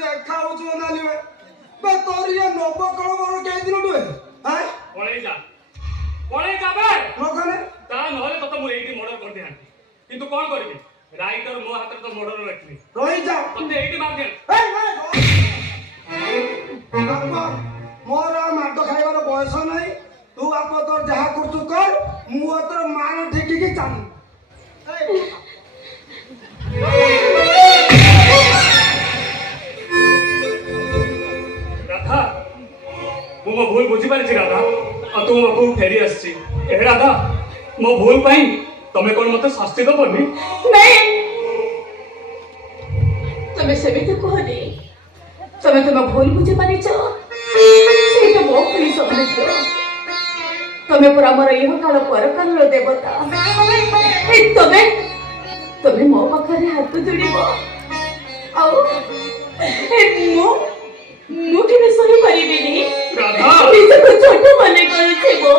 देखा नानी बे तोर ये नवकल मोर के दिन डुए हैं पळे जाबे लोकने ता नहले तत मु एठी मर्डर कर दे किंतु कोन करबी राइटर मो हाथ तो मर्डर रखनी रही जा तते एठी मार दे मोर माट खाइबार बयस नहीं तू आप तोर जहा करतु कर मु तोर मान ठीक की चालू राधा मो भूल बुझी पारि राधा आ तू मो फेरी आसी ए राधा मो भूल पाई तमे कोन मते शास्ति दबनी नहीं तमे सेमिति कहनी तमे भूल बुझी पारिछ सेटा मो भूल समझ तमे पर हमर इह काल पर काल देवता तमे मो पाखरे हाथ जोड़िबो आ मु के सही परिबिनी राधा छोट मने करूछे गो